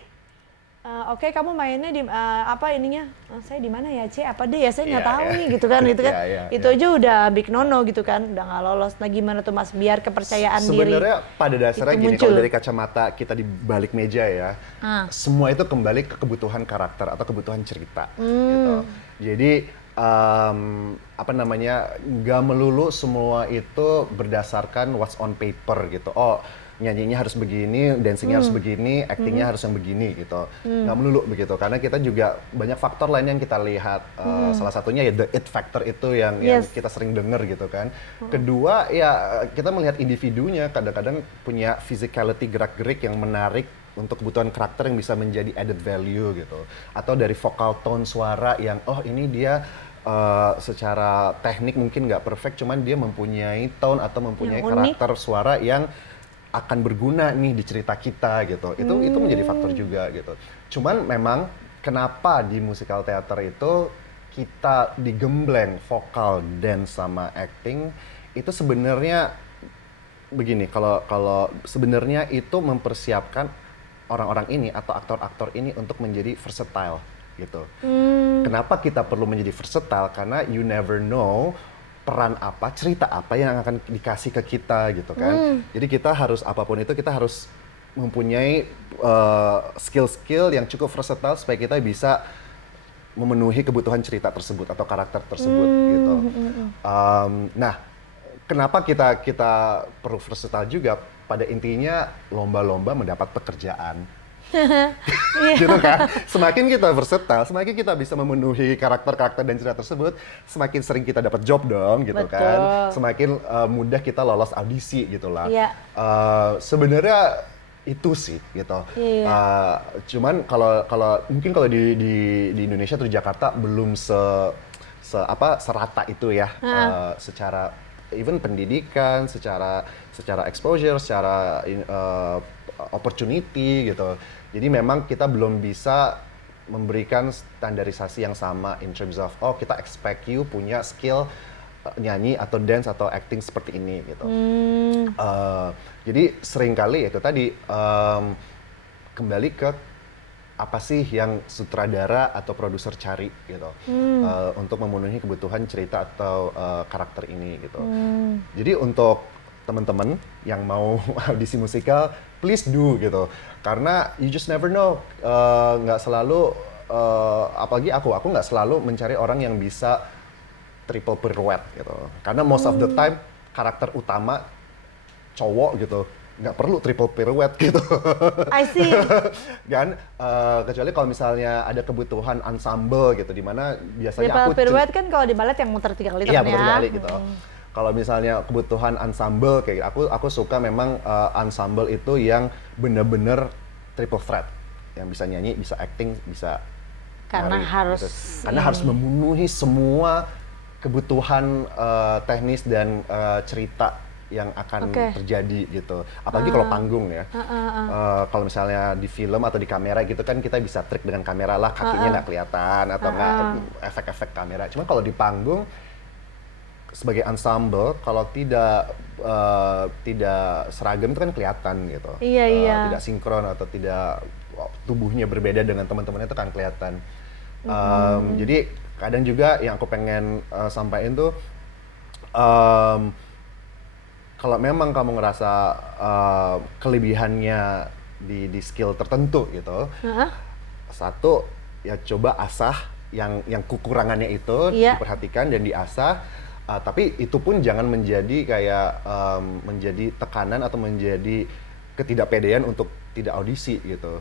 oke, kamu mainnya di apa ininya? Saya di mana ya, C? Apa deh ya? Saya nggak tahu nih gitu kan, itu kan. Itu aja udah big no gitu kan, udah nggak lolos. Nah gimana tuh Mas biar kepercayaan diri? Sebenarnya pada dasarnya gini, kalau dari kacamata kita di balik meja ya, semua itu kembali ke kebutuhan karakter atau kebutuhan cerita. Gitu. Jadi apa namanya, nggak melulu semua itu berdasarkan what's on paper gitu. Oh, nyanyinya harus begini, dancingnya harus begini, actingnya harus yang begini gitu. Nggak melulu begitu, karena kita juga banyak faktor lain yang kita lihat. Salah satunya ya the it factor itu yang kita sering dengar gitu kan. Kedua ya kita melihat individunya, kadang-kadang punya physicality, gerak-gerik yang menarik untuk kebutuhan karakter yang bisa menjadi added value gitu. Atau dari vocal tone suara yang oh ini dia secara teknik mungkin nggak perfect, cuman dia mempunyai tone atau mempunyai karakter suara yang akan berguna nih di cerita kita gitu. Itu menjadi faktor juga gitu. Cuman memang kenapa di musikal teater itu kita digembleng vokal, dance sama acting itu sebenarnya begini, kalau sebenarnya itu mempersiapkan orang-orang ini atau aktor-aktor ini untuk menjadi versatile gitu. Kenapa kita perlu menjadi versatile? Karena you never know peran apa, cerita apa yang akan dikasih ke kita gitu kan. Jadi kita harus, apapun itu kita harus mempunyai skill-skill yang cukup versatile supaya kita bisa memenuhi kebutuhan cerita tersebut atau karakter tersebut gitu. Nah, kenapa kita perlu versatile juga? Pada intinya lomba-lomba mendapat pekerjaan. Gitu kan, semakin kita versatile, semakin kita bisa memenuhi karakter-karakter dan cerita tersebut, semakin sering kita dapat job dong gitu. Betul. Kan, semakin mudah kita lolos audisi gitulah. Sebenarnya itu sih gitu. Cuman kalau mungkin kalau di Indonesia atau di Jakarta belum serata itu ya, secara even pendidikan, secara exposure, secara opportunity gitu. Jadi memang kita belum bisa memberikan standarisasi yang sama in terms of oh kita expect you punya skill nyanyi atau dance atau acting seperti ini gitu. Jadi seringkali itu tadi kembali ke apa sih yang sutradara atau produser cari gitu untuk memenuhi kebutuhan cerita atau karakter ini gitu. Jadi untuk teman-teman yang mau audisi musikal, please do gitu. Karena you just never know, nggak selalu, apalagi aku nggak selalu mencari orang yang bisa triple pirouette gitu. Karena most of the time karakter utama cowok gitu, nggak perlu triple pirouette gitu. I see. Kan, kecuali kalau misalnya ada kebutuhan ensemble gitu, dimana biasanya triple pirouette kan kalau di balet yang muter 3 kali iya, muter 3 kali gitu. Kalau misalnya kebutuhan ensemble kayak aku suka memang ensemble itu yang bener-bener triple threat, yang bisa nyanyi, bisa acting, bisa karena nari, harus gitu. Karena harus memenuhi semua kebutuhan teknis dan cerita yang akan terjadi gitu. Apalagi kalau panggung ya. Kalau misalnya di film atau di kamera gitu kan kita bisa trik dengan kamera lah, kakinya nggak kelihatan atau nggak efek-efek kamera. Cuma kalau di panggung sebagai ensemble, kalau tidak seragam itu kan kelihatan gitu. Tidak sinkron atau tidak tubuhnya berbeda dengan teman-temannya itu kan kelihatan. Jadi kadang juga yang aku pengen sampaikan tuh kalau memang kamu ngerasa kelebihannya di skill tertentu gitu, satu ya coba asah yang kekurangannya itu Iya. diperhatikan dan diasah. Tapi itu pun jangan menjadi kayak menjadi tekanan atau menjadi ketidakpedean untuk tidak audisi gitu.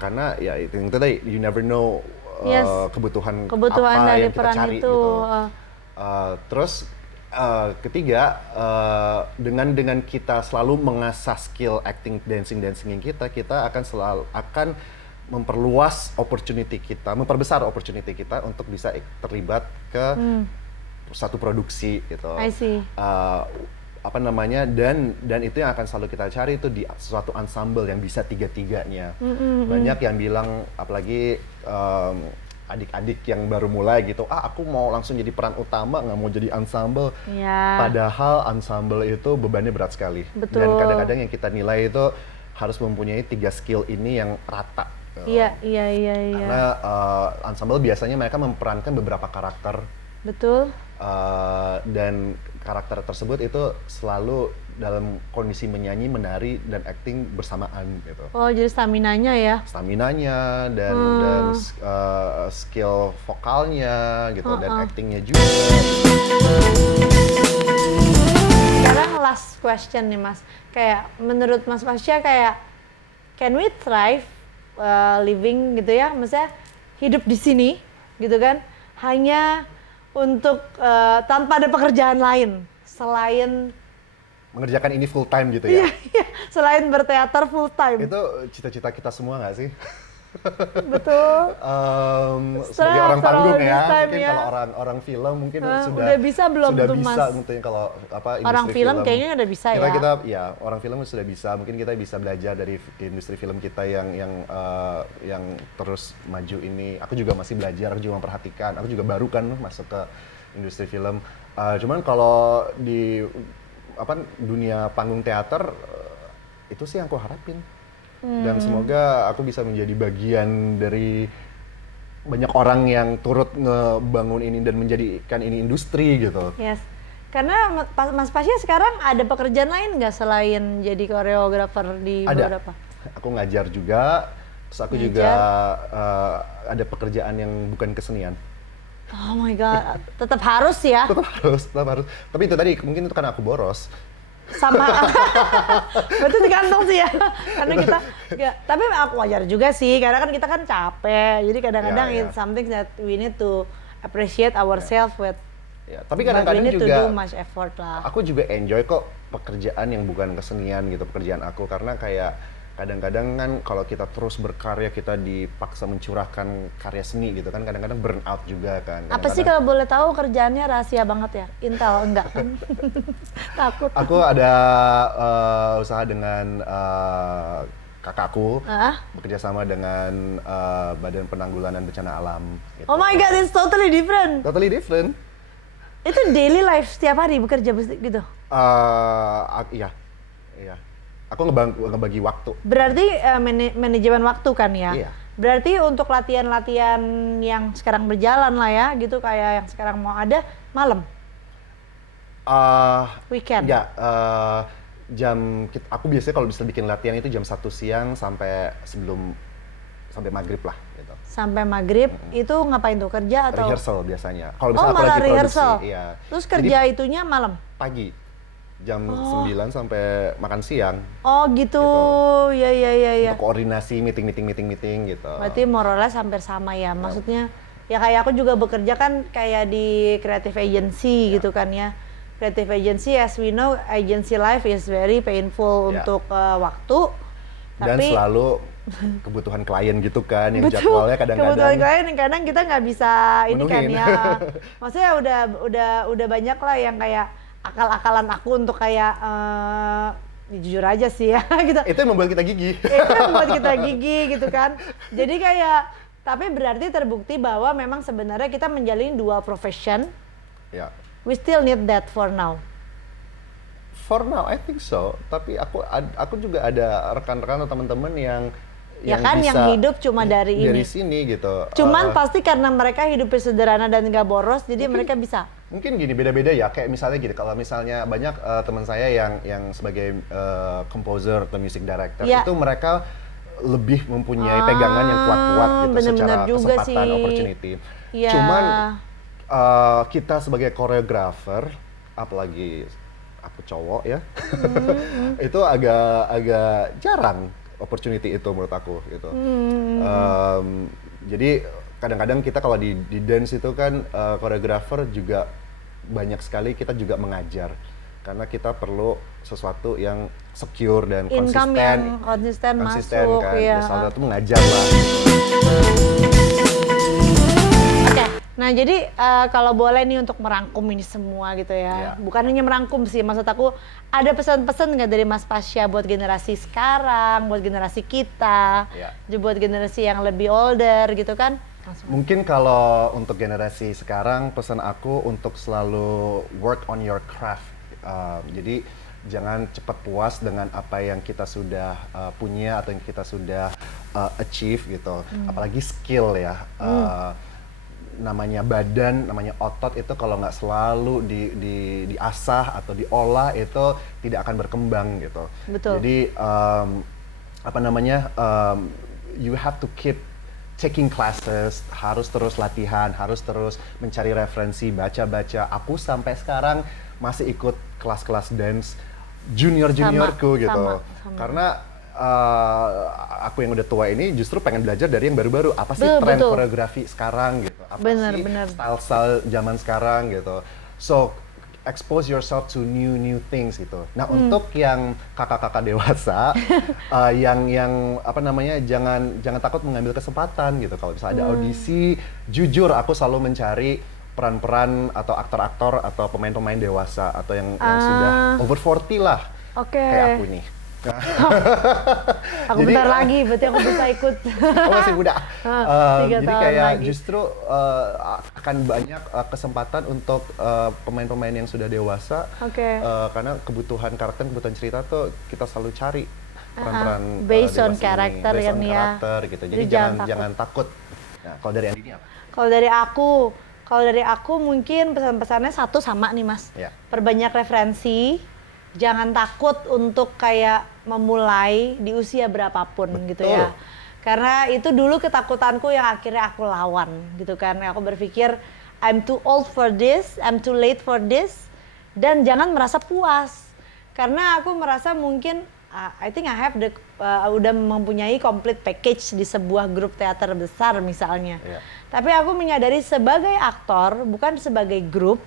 Karena ya itu yang tadi, you never know Yes. kebutuhan Kebutuhan apa dari yang kita peran cari itu, gitu. Terus ketiga, dengan kita selalu mengasah skill acting, dancing kita akan memperluas opportunity kita, memperbesar opportunity kita untuk bisa terlibat ke satu produksi gitu. I see. Apa namanya, dan itu yang akan selalu kita cari itu di suatu ensemble yang bisa tiga-tiganya. Banyak yang bilang, apalagi adik-adik yang baru mulai gitu, aku mau langsung jadi peran utama, nggak mau jadi ensemble. Ya. Padahal ensemble itu bebannya berat sekali. Betul. Dan kadang-kadang yang kita nilai itu harus mempunyai 3 skill ini yang rata. Iya. Karena ensemble biasanya mereka memerankan beberapa karakter. Betul. Dan karakter tersebut itu selalu dalam kondisi menyanyi, menari, dan acting bersamaan gitu. Oh, jadi staminanya ya? Staminanya dan skill vokalnya gitu, dan actingnya juga. Sekarang last question nih Mas, kayak menurut Mas Pasya kayak can we thrive living gitu ya, maksudnya hidup di sini gitu kan, hanya untuk tanpa ada pekerjaan lain selain Mengerjakan ini full time gitu ya. Iya, selain berteater full time. Itu cita-cita kita semua nggak sih? Betul. Sebagai orang panggung ya, mungkin ya. kalau orang film mungkin udah bisa belum sudah tuh, bisa Mas? mungkin kalau industri Orang film kayaknya udah bisa ya. Kita orang film sudah bisa, mungkin kita bisa belajar dari industri film kita yang terus maju ini. Aku juga masih belajar, aku juga memperhatikan, aku juga baru kan masuk ke industri film. Cuman kalau di dunia panggung teater, itu sih yang aku harapin. Dan semoga aku bisa menjadi bagian dari banyak orang yang turut ngebangun ini dan menjadikan ini industri gitu. Yes. Karena Mas Pasya sekarang ada pekerjaan lain nggak selain jadi koreografer di beberapa? Aku ngajar juga, terus aku juga ada pekerjaan yang bukan kesenian. Oh my god, tetap harus ya? Tetap harus. Tapi itu tadi, mungkin itu karena aku boros. Sama, berarti tergantung sih ya. Karena kita, tapi aku wajar juga sih, karena kan kita kan capek. Jadi kadang-kadang it's something that we need to appreciate ourselves with. Ya, tapi kadang-kadang juga, we need to do much effort lah. Aku juga enjoy kok pekerjaan yang bukan kesenian gitu, pekerjaan aku. Karena kayak kadang-kadang kan kalau kita terus berkarya, kita dipaksa mencurahkan karya seni gitu kan, kadang-kadang burn out juga kan. Apa sih kalau boleh tahu kerjaannya rahasia banget ya? Intel enggak kan? Takut. Aku ada usaha dengan kakakku, bekerja sama dengan Badan Penanggulangan Bencana Alam. Gitu. Oh my god, it's totally different. Totally different. Itu daily life setiap hari bekerja gitu? Iya. Aku ngebagi waktu. Berarti manajemen waktu kan ya? Iya. Berarti untuk latihan-latihan yang sekarang berjalan lah ya, gitu kayak yang sekarang mau ada malam? Weekend? Ya, aku biasanya kalau bisa bikin latihan itu jam 1 siang sampai maghrib lah gitu. Sampai maghrib, itu ngapain tuh, kerja atau? Rehearsal biasanya. Kalau misalnya aku malah lagi rehearsal? produksi, iya. Terus kerja itunya malam? Pagi. Jam 9 sampai makan siang. Oh gitu, ya. Untuk koordinasi, meeting gitu. Berarti more or less hampir sama ya, maksudnya ya kayak aku juga bekerja kan kayak di creative agency gitu kan ya. Creative agency, as we know, agency life is very painful untuk waktu. Dan tapi selalu kebutuhan klien gitu kan, yang betul, jadwalnya kadang-kadang kebutuhan klien kadang kita nggak bisa ini kan menuhin. ya. Maksudnya udah banyak lah yang kayak akal-akalan aku untuk kayak jujur aja sih ya gitu. Itu yang membuat kita gigih. Itu yang membuat kita gigih gitu kan. Jadi kayak, tapi berarti terbukti bahwa memang sebenarnya kita menjalin dual profession. Ya. We still need that for now. For now, I think so. Tapi aku juga ada rekan-rekan atau teman-teman yang kan bisa yang hidup cuma dari sini gitu. Cuman pasti karena mereka hidupnya sederhana dan nggak boros, jadi mereka bisa. Mungkin gini, beda-beda ya. Kayak misalnya gini, kalau misalnya banyak teman saya yang sebagai composer atau music director, Ya. itu mereka lebih mempunyai pegangan yang kuat-kuat gitu bener-bener secara juga kesempatan, sih. opportunity. Ya. Cuman kita sebagai koreografer, apalagi aku cowok ya, itu agak jarang opportunity itu menurut aku gitu. Jadi kadang-kadang kita kalau di dance itu kan koreografer juga banyak sekali kita juga mengajar karena kita perlu sesuatu yang secure dan Income konsisten, yang konsisten masuk, kan. ya. Ya, salah satu mengajar lah. Oke, nah jadi kalau boleh nih untuk merangkum ini semua gitu ya, bukan hanya merangkum sih, maksud aku ada pesan-pesan nggak dari Mas Pasya buat generasi sekarang, buat generasi kita, buat generasi yang lebih older gitu kan? Mungkin kalau untuk generasi sekarang, pesan aku untuk selalu work on your craft. Jadi jangan cepat puas dengan apa yang kita sudah punya atau yang kita sudah achieve gitu. Apalagi skill ya. Namanya badan, namanya otot itu kalau nggak selalu diasah atau diolah itu tidak akan berkembang gitu. Betul. Jadi you have to keep taking classes, harus terus latihan, harus terus mencari referensi, baca-baca. Aku sampai sekarang masih ikut kelas-kelas dance junior-juniorku gitu. Sama. Karena aku yang udah tua ini justru pengen belajar dari yang baru-baru. Apa sih tren koreografi sekarang gitu? Apa sih style-style zaman sekarang gitu? So expose yourself to new things gitu. Nah untuk yang kakak-kakak dewasa, yang apa namanya jangan takut mengambil kesempatan gitu. Kalau misalnya ada audisi, jujur aku selalu mencari peran-peran atau aktor-aktor atau pemain-pemain dewasa atau yang sudah over 40 lah. Kayak aku nih. Aku bentar lagi, berarti aku bisa ikut. Oh masih muda. 3 jadi tahun kayak lagi. justru akan banyak kesempatan untuk pemain-pemain yang sudah dewasa. Karena kebutuhan karakter, kebutuhan cerita tuh kita selalu cari peran-peran based on karakter based on kan ya. karakter gitu. Jadi jangan takut. Nah, kalau dari Andi ini apa? Kalau dari aku mungkin pesan-pesannya satu sama nih Mas. Perbanyak referensi, jangan takut untuk kayak memulai di usia berapapun. Gitu ya. Karena itu dulu ketakutanku yang akhirnya aku lawan gitu kan. Aku berpikir I'm too old for this, I'm too late for this, dan jangan merasa puas. Karena aku merasa mungkin I think I have udah mempunyai complete package di sebuah grup teater besar misalnya. Tapi aku menyadari sebagai aktor, bukan sebagai grup,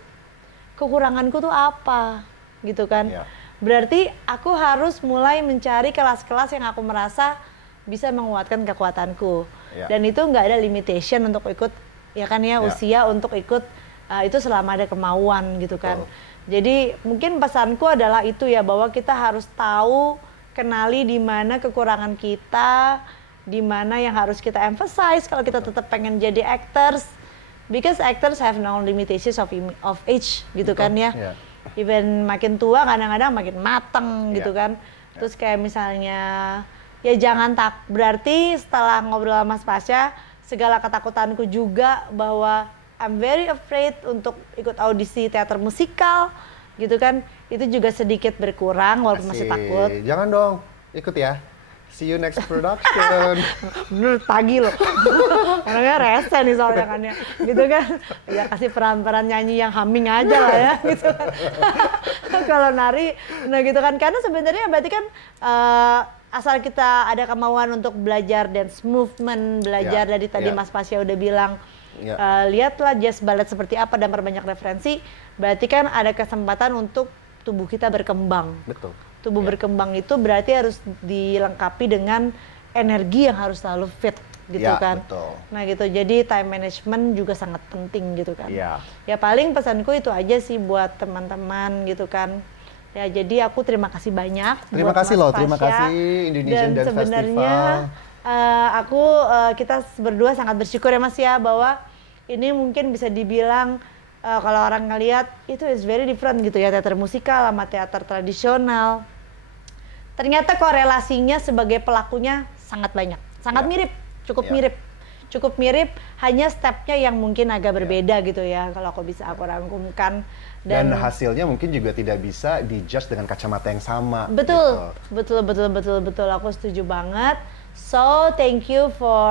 kekuranganku tuh apa gitu kan. Berarti aku harus mulai mencari kelas-kelas yang aku merasa bisa menguatkan kekuatanku. Dan itu nggak ada limitation untuk ikut, ya kan ya, usia untuk ikut itu selama ada kemauan gitu kan. Jadi mungkin pesanku adalah itu ya, bahwa kita harus tahu, kenali di mana kekurangan kita, di mana yang harus kita emphasize kalau kita tetap pengen jadi actors, because actors have no limitations of age gitu kan ya. Even makin tua kadang-kadang makin mateng gitu kan. Terus kayak misalnya ya jangan berarti setelah ngobrol sama Mas Pasya, segala ketakutanku juga bahwa I'm very afraid untuk ikut audisi teater musikal gitu kan, itu juga sedikit berkurang walaupun masih takut. Jangan dong, ikut ya. See you next production. Bener, tagih loh. Orangnya rese nih soalnya kan ya. Gitu kan. Ya kasih peran-peran nyanyi yang humming aja lah ya. Gitu kan. Kalau nari, nah gitu kan. Karena sebenarnya berarti kan asal kita ada kemauan untuk belajar dance movement, belajar dari tadi Mas Pasya udah bilang, lihatlah jazz ballet seperti apa dan perbanyak referensi, berarti kan ada kesempatan untuk tubuh kita berkembang. Betul. Tubuh berkembang itu berarti harus dilengkapi dengan energi yang harus selalu fit gitu kan. Betul. Nah gitu, jadi time management juga sangat penting gitu kan. Ya paling pesanku itu aja sih buat teman-teman gitu kan. Ya jadi aku terima kasih banyak. Terima kasih loh, terima kasih Indonesian Dance Festival. Dan sebenarnya kita berdua sangat bersyukur ya Mas ya, bahwa ini mungkin bisa dibilang kalau orang ngelihat itu is very different gitu ya, teater musikal sama teater tradisional. Ternyata korelasinya sebagai pelakunya sangat banyak, sangat mirip, cukup mirip. cukup mirip, hanya stepnya yang mungkin agak berbeda gitu ya kalau aku bisa aku rangkumkan. Dan hasilnya mungkin juga tidak bisa di-judge dengan kacamata yang sama. Betul, gitu. betul. Aku setuju banget. So, thank you for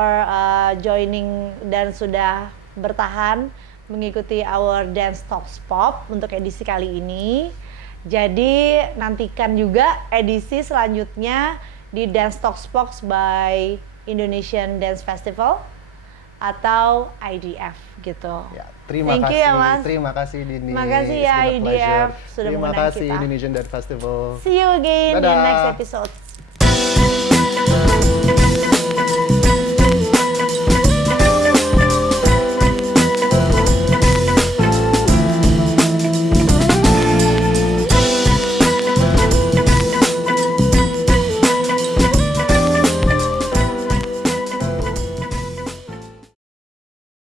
joining dan sudah bertahan mengikuti our Dance Talks Pop untuk edisi kali ini. Jadi, nantikan juga edisi selanjutnya di Dance Talks Pop by Indonesian Dance Festival atau IDF gitu. Ya, terima Thank kasih, you ya, Mas. terima kasih Dini. Makasih ya It's been a IDF pleasure. sudah Terima mengundang kasih kita. Indonesian Dance Festival. See you again in Dadah. next episode.